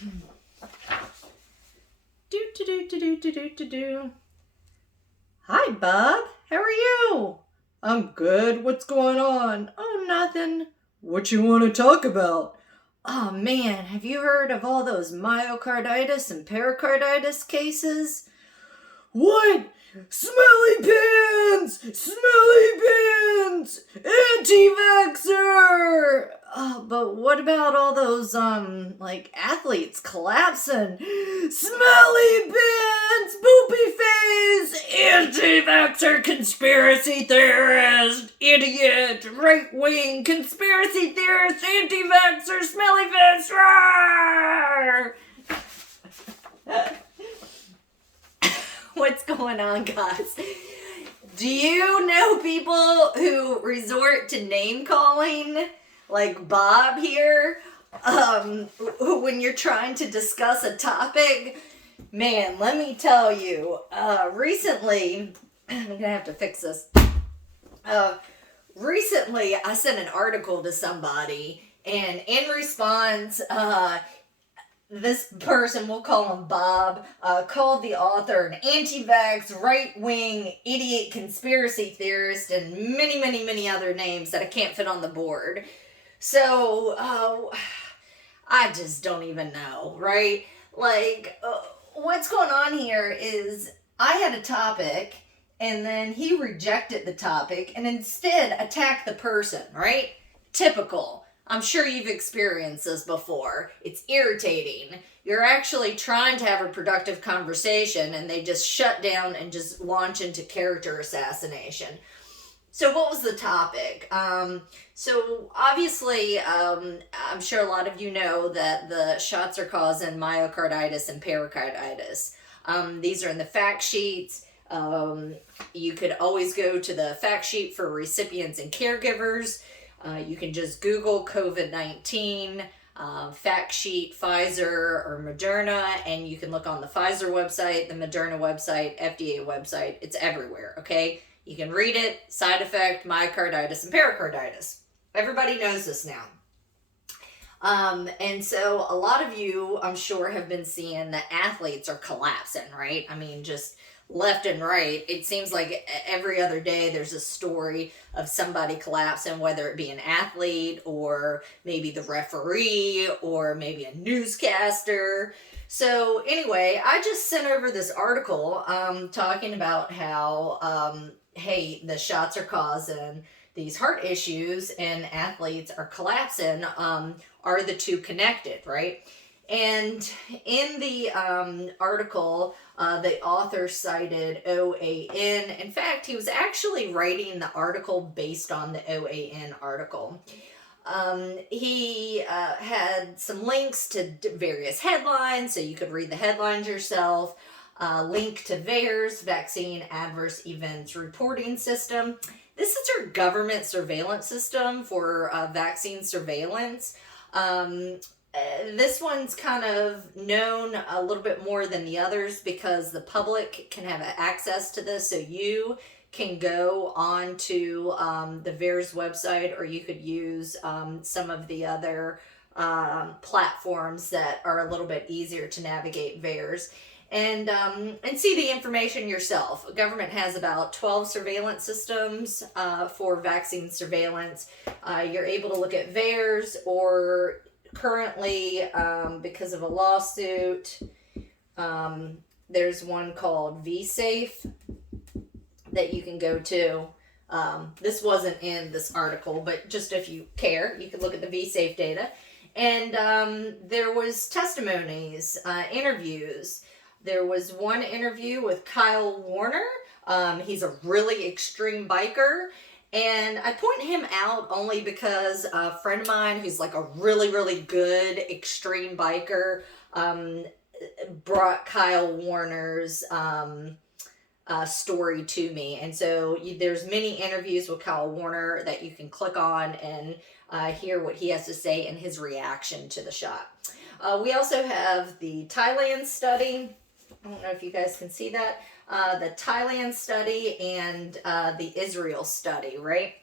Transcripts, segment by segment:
Do do do do do do do do. Hi, Bob. How are you? I'm good. What's going on? Oh, nothing. What you want to talk about? Oh man, have you heard of all those myocarditis and pericarditis cases? What? Smelly pants! Smelly pants! Anti-vaxxer! But what about all those, athletes collapsing? Smelly pants! Poopy face! Anti-vaxxer conspiracy theorist! Idiot! Right-wing conspiracy theorist! Anti-vaxxer! Smelly face! Rawr! What's going on, guys? Do you know people who resort to name calling, like Bob here, when you're trying to discuss a topic? Man, let me tell you, recently, I'm gonna have to fix this. Recently, I sent an article to somebody, and in response, this person, we'll call him Bob, called the author an anti-vax, right-wing, idiot conspiracy theorist, and many, many, many other names that I can't fit on the board. So, I just don't even know, right? What's going on here is I had a topic, and then he rejected the topic, and instead attacked the person, right? Typical. I'm sure you've experienced this before. It's irritating. You're actually trying to have a productive conversation and they just shut down and just launch into character assassination. So what was the topic? So obviously, I'm sure a lot of you know that the shots are causing myocarditis and pericarditis. These are in the fact sheets. You could always go to the fact sheet for recipients and caregivers. You can just Google COVID-19, fact sheet, Pfizer or Moderna, and you can look on the Pfizer website, the Moderna website, FDA website. It's everywhere, okay? You can read it, side effect, myocarditis, and pericarditis. Everybody knows this now. And so a lot of you, I'm sure, have been seeing that athletes are collapsing, right? I mean, just left and right. It seems like every other day there's a story of somebody collapsing, whether it be an athlete or maybe the referee or maybe a newscaster. So anyway, I just sent over this article talking about how, hey, the shots are causing these heart issues and athletes are collapsing. Are the two connected, right? And in the article, the author cited OAN. In fact, he was actually writing the article based on the OAN article. He had some links to various headlines, so you could read the headlines yourself. Link to VAERS, Vaccine Adverse Events Reporting System. This is our government surveillance system for vaccine surveillance. This one's kind of known a little bit more than the others because the public can have access to this. So you can go on to the VAERS website, or you could use some of the other platforms that are a little bit easier to navigate VAERS. And see the information yourself. The government has about 12 surveillance systems for vaccine surveillance. You're able to look at VAERS, or currently, because of a lawsuit, there's one called VSafe that you can go to. This wasn't in this article, but just if you care, you could look at the VSafe data. And there was testimonies, interviews. There was one interview with Kyle Warner. He's a really extreme biker. And I point him out only because a friend of mine who's like a really, really good extreme biker brought Kyle Warner's story to me. And so there's many interviews with Kyle Warner that you can click on and hear what he has to say and his reaction to the shot. We also have the Thailand study. I don't know if you guys can see that. The Thailand study and the Israel study, right?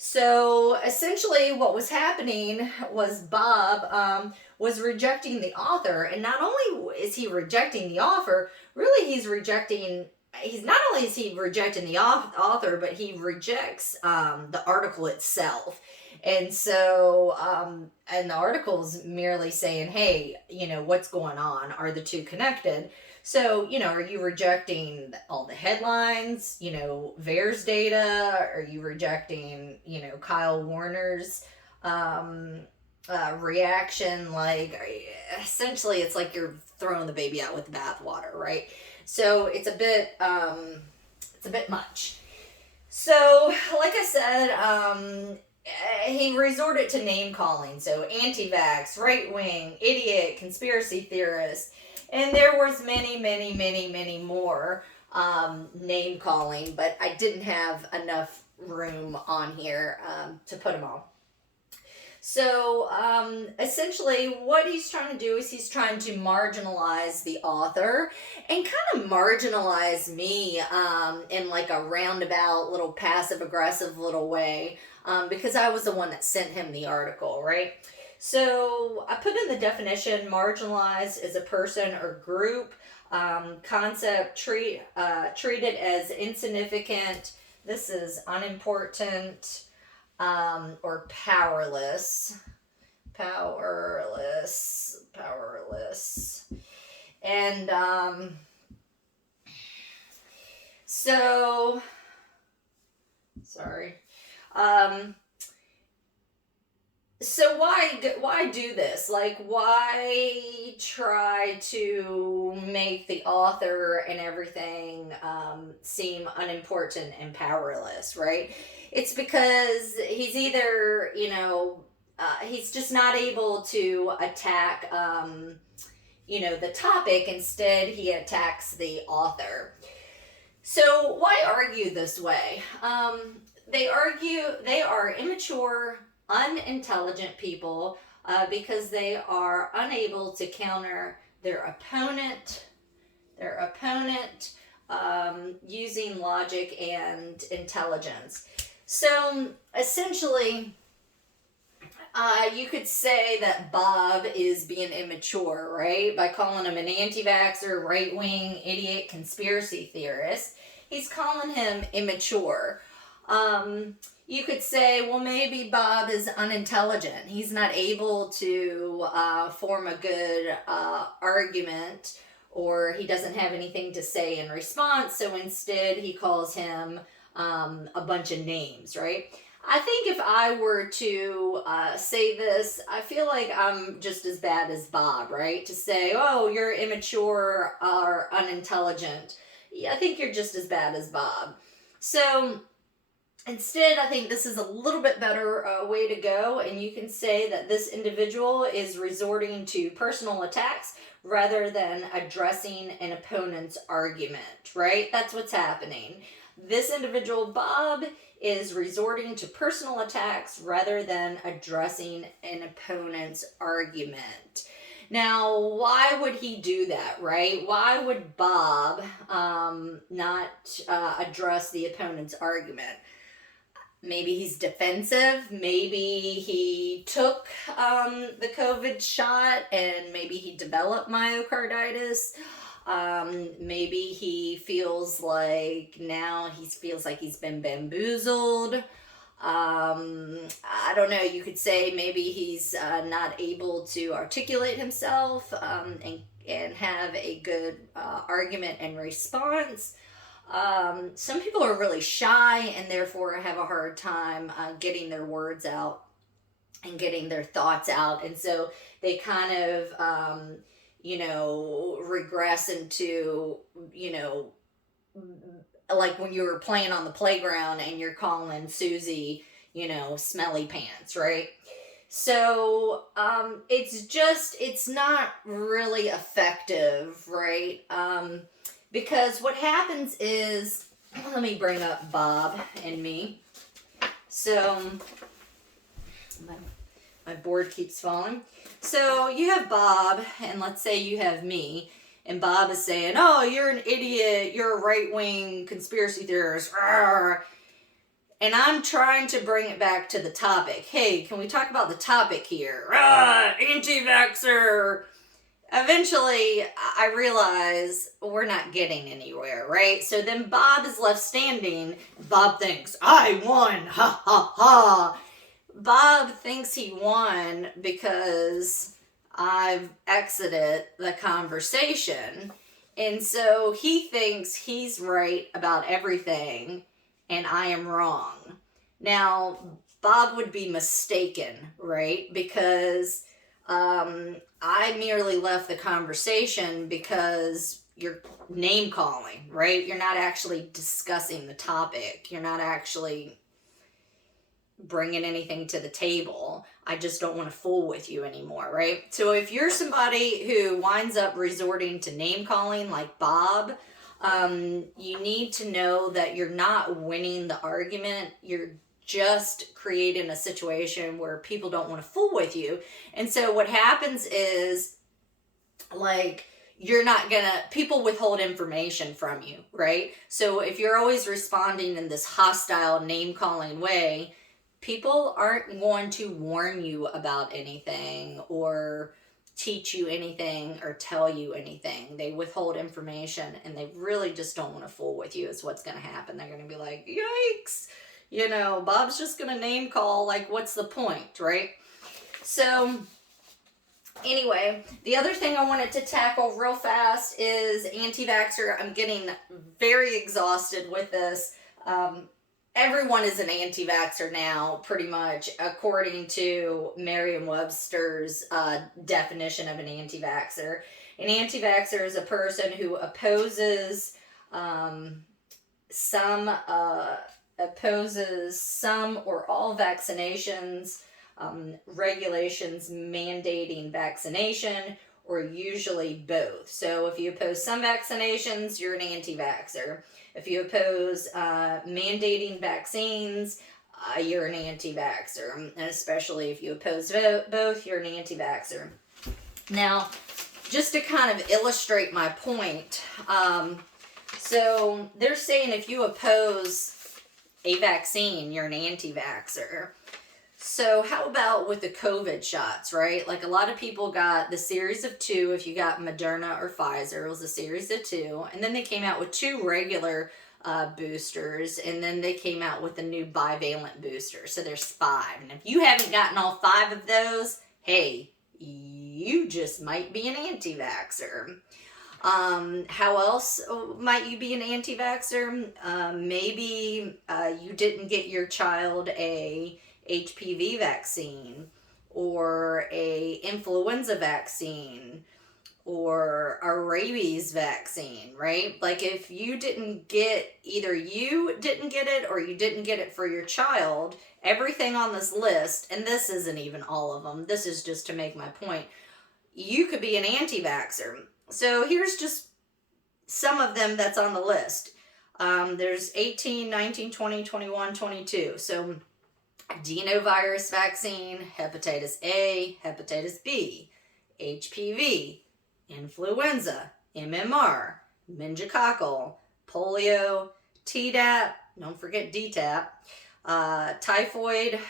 So essentially, what was happening was Bob was rejecting the author, and not only is he rejecting the author, really he's rejecting. He's not only is he rejecting the author, but he rejects the article itself. And so, and the article's merely saying, hey, what's going on? Are the two connected? So, are you rejecting all the headlines, VAERS data? Are you rejecting, Kyle Warner's reaction? Like, essentially, it's like you're throwing the baby out with the bathwater, right? So it's a bit much. So, like I said, he resorted to name calling. So anti-vax, right-wing, idiot, conspiracy theorist, and there was many more name calling, but I didn't have enough room on here to put them all. So essentially what he's trying to do is he's trying to marginalize the author and kind of marginalize me in like a roundabout little passive aggressive little way because I was the one that sent him the article, right? So I put in the definition: marginalized is a person or group, concept treated as insignificant. This is unimportant or powerless. And so, sorry. So why do this? Like, why try to make the author and everything seem unimportant and powerless, right? It's because he's either, he's just not able to attack, the topic. Instead, he attacks the author. So why argue this way? They argue they are immature, unintelligent people because they are unable to counter their opponent using logic and intelligence. So essentially, you could say that Bob is being immature, right? By calling him an anti-vaxxer, right-wing, idiot, conspiracy theorist. He's calling him immature. You could say, well, maybe Bob is unintelligent. He's not able to form a good argument, or he doesn't have anything to say in response, so instead he calls him a bunch of names, right? I think if I were to say this, I feel like I'm just as bad as Bob, right? To say, oh, you're immature or unintelligent. Yeah, I think you're just as bad as Bob. So instead, I think this is a little bit better way to go, and you can say that this individual is resorting to personal attacks rather than addressing an opponent's argument, right? That's what's happening. This individual, Bob, is resorting to personal attacks rather than addressing an opponent's argument. Now, why would he do that, right? Why would Bob not address the opponent's argument? Maybe he's defensive. Maybe he took the COVID shot and maybe he developed myocarditis. Maybe he feels like he's been bamboozled. I don't know. You could say maybe he's not able to articulate himself and have a good argument and response. Some people are really shy and therefore have a hard time getting their words out and getting their thoughts out. And so they kind of, regress into, like when you were playing on the playground and you're calling Susie, smelly pants, right? So it's not really effective, right? Because what happens is, let me bring up Bob and me. So, my board keeps falling. So you have Bob, and let's say you have me, and Bob is saying, oh, you're an idiot, you're a right-wing conspiracy theorist. Arr. And I'm trying to bring it back to the topic. Hey, can we talk about the topic here? Anti-vaxxer. Eventually, I realize we're not getting anywhere, right? So then Bob is left standing. Bob thinks, I won! Ha ha ha! Bob thinks he won because I've exited the conversation. And so he thinks he's right about everything and I am wrong. Now, Bob would be mistaken, right? Because I merely left the conversation because you're name calling, right? You're not actually discussing the topic. You're not actually bringing anything to the table. I just don't want to fool with you anymore, right? So if you're somebody who winds up resorting to name calling like Bob, you need to know that you're not winning the argument. You're just creating a situation where people don't want to fool with you. And so what happens is, like, you're not gonna, people withhold information from you, right? So if you're always responding in this hostile name calling way, people aren't going to warn you about anything or teach you anything or tell you anything. They withhold information and they really just don't want to fool with you is what's going to happen. They're going to be like, yikes, you know, Bob's just going to name call, like, what's the point, right? So anyway, the other thing I wanted to tackle real fast is anti-vaxxer. I'm getting very exhausted with this. Everyone is an anti-vaxxer now, pretty much, according to Merriam-Webster's definition of an anti-vaxxer. An anti-vaxxer is a person who opposes some or all vaccinations, regulations mandating vaccination, or usually both. So if you oppose some vaccinations, you're an anti-vaxxer. If you oppose mandating vaccines, you're an anti-vaxxer. And especially if you oppose both, you're an anti-vaxxer. Now, just to kind of illustrate my point, so they're saying if you oppose a vaccine, you're an anti-vaxxer. So how about with the COVID shots, right? Like, a lot of people got the series of 2. If you got Moderna or Pfizer, it was a series of 2. And then they came out with 2 regular boosters. And then they came out with a new bivalent booster. So there's 5. And if you haven't gotten all 5 of those, hey, you just might be an anti-vaxxer. How else might you be an anti-vaxxer? Maybe you didn't get your child a HPV vaccine or a influenza vaccine or a rabies vaccine, right? Like, if you didn't get, either you didn't get it or you didn't get it for your child, everything on this list, and this isn't even all of them, this is just to make my point, you could be an anti-vaxxer. So here's just some of them that's on the list. There's 18, 19, 20, 21, 22. So adenovirus vaccine, hepatitis A, hepatitis B, HPV, influenza, MMR, meningococcal, polio, Tdap, don't forget DTaP, typhoid,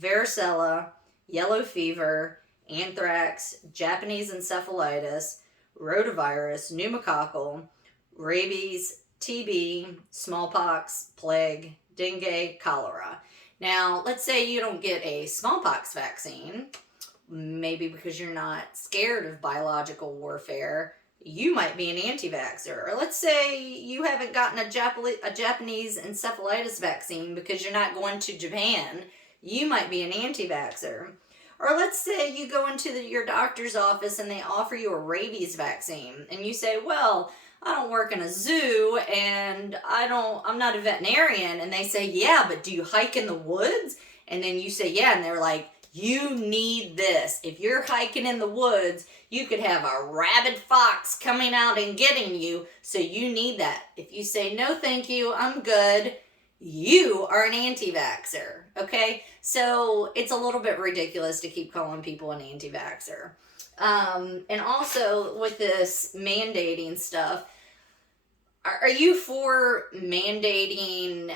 varicella, yellow fever, anthrax, Japanese encephalitis, rotavirus, pneumococcal, rabies, TB, smallpox, plague, dengue, cholera. Now, let's say you don't get a smallpox vaccine, maybe because you're not scared of biological warfare. You might be an anti-vaxxer. Or let's say you haven't gotten a Japanese encephalitis vaccine because you're not going to Japan. You might be an anti-vaxxer. Or let's say you go into your doctor's office and they offer you a rabies vaccine. And you say, well, I don't work in a zoo and I'm not a veterinarian. And they say, yeah, but do you hike in the woods? And then you say, yeah. And they're like, you need this. If you're hiking in the woods, you could have a rabid fox coming out and getting you. So you need that. If you say, no, thank you, I'm good, you are an anti-vaxxer. Okay? So it's a little bit ridiculous to keep calling people an anti-vaxxer. And also with this mandating stuff, are you for mandating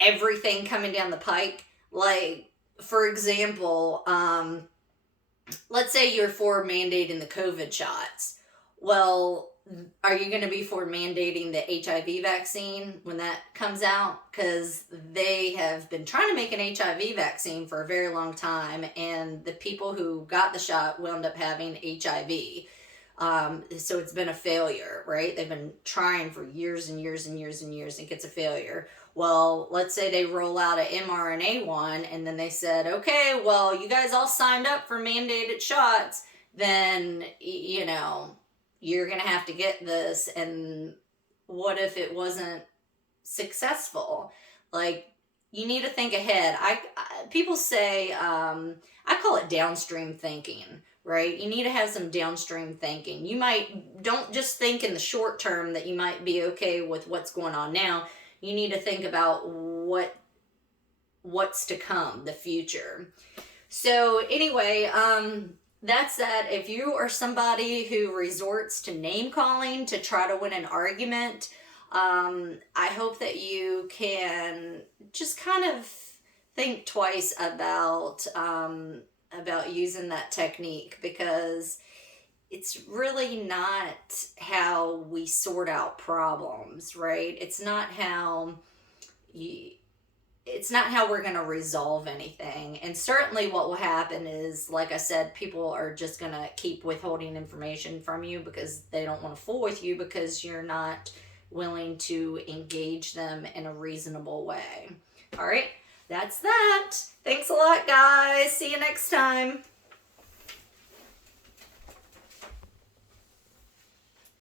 everything coming down the pike. Like, for example, let's say you're for mandating the COVID shots. Well, are you going to be for mandating the HIV vaccine when that comes out? Because they have been trying to make an HIV vaccine for a very long time, and the people who got the shot wound up having HIV. So it's been a failure, right? They've been trying for years and years and years and years, and it gets a failure. Well, let's say they roll out an mRNA one, and then they said, okay, well, you guys all signed up for mandated shots, then, you know, you're going to have to get this. And what if it wasn't successful? Like, you need to think ahead. People say, I call it downstream thinking, right? You need to have some downstream thinking. Don't just think in the short term that you might be okay with what's going on now. You need to think about what's to come, the future. So anyway, that's that. If you are somebody who resorts to name calling to try to win an argument, I hope that you can just kind of think twice about using that technique, because it's really not how we sort out problems, right? It's not how we're going to resolve anything. And certainly what will happen is, like I said, people are just going to keep withholding information from you because they don't want to fool with you, because you're not willing to engage them in a reasonable way. All right, that's that. Thanks a lot, guys. See you next time.